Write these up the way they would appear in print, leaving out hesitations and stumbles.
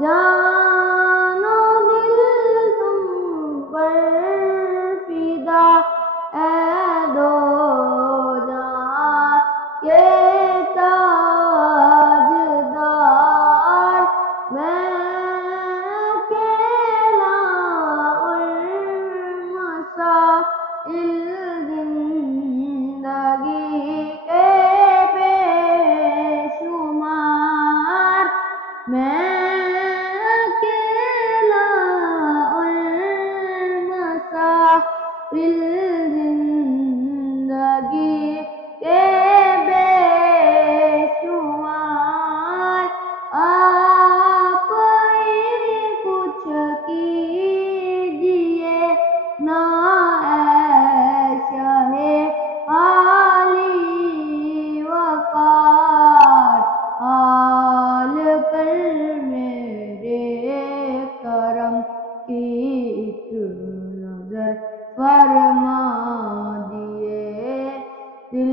جان و دل تم پر فدا، اے دو جہاں کے تاجدار، میں اکیلا اور مسائل زندگی کے بے شمار، میں اکیلا اور مسائل زندگی کے بے شمار، آپ ہی کچھ کیجئے نا اے شاہ عالی وقار، حال پر میرے کرم کی ایک نظر فرما دیے، دل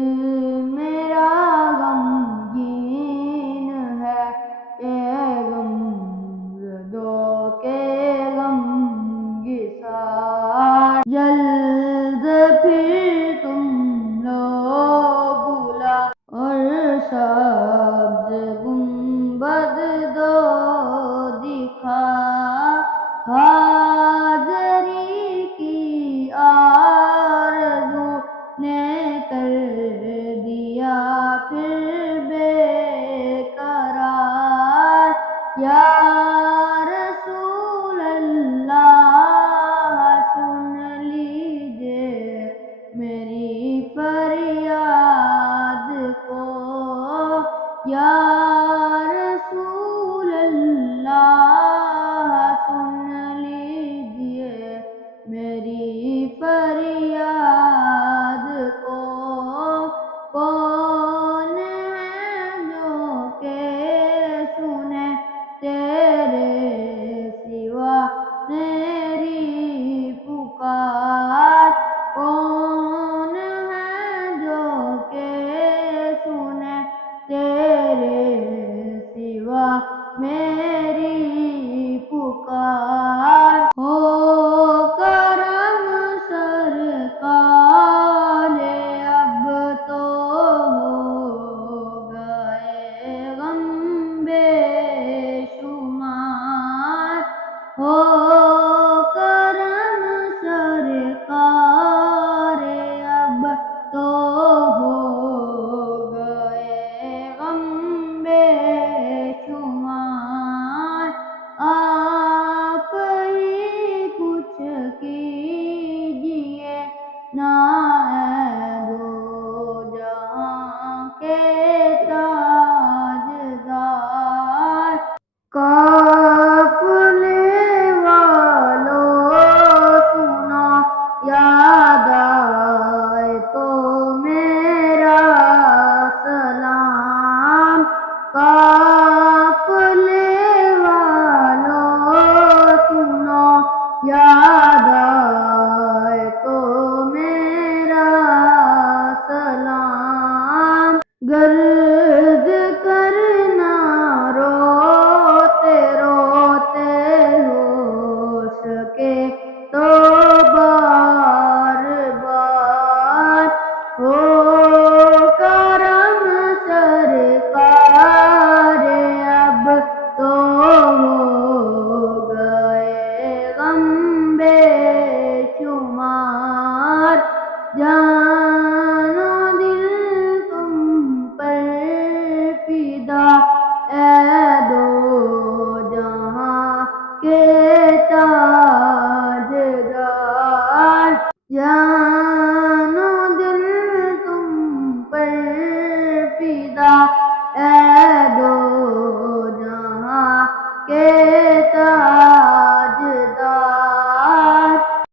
میرا غمگین ہے، اے غمزدوں کے غمگسار، جلد پھر تم لوگ بلا اور سبز گنبد دو دکھا، حاضری کی آرزو نے کر دیا پھر بے قرار، یا رسول اللہ سن لیجئے میری فریاد کو، یا رسول اللہ سن لیجئے میری فریاد کو، کون ہے جو کہ سنے تیرے سوا میری پکار، کون ہے جو کہ سنے تیرے سوا میری پکار، ہو کرم سرکار اب تو ہو گئے غم بے شمار، ہو کرم سرکار اب تو ہو گئے غم بے شمار، آپ ہی کچھ کیجئے نا اے دو جہاں کے تاجدار، قافلے والو سنو یاد آئے تو میرا سلام، قافلے والو سنو یاد آئے تو میرا سلام، غرض کرنا روتے روتے ہوش کے تو بار بار، ہو کرم سرکار اب تو ہو گئے غم بے شمار، جان و دل تم پر فدا، اے دو جہاں کے تاجدار، جان و دل تم پر فدا، اے دو جہاں کے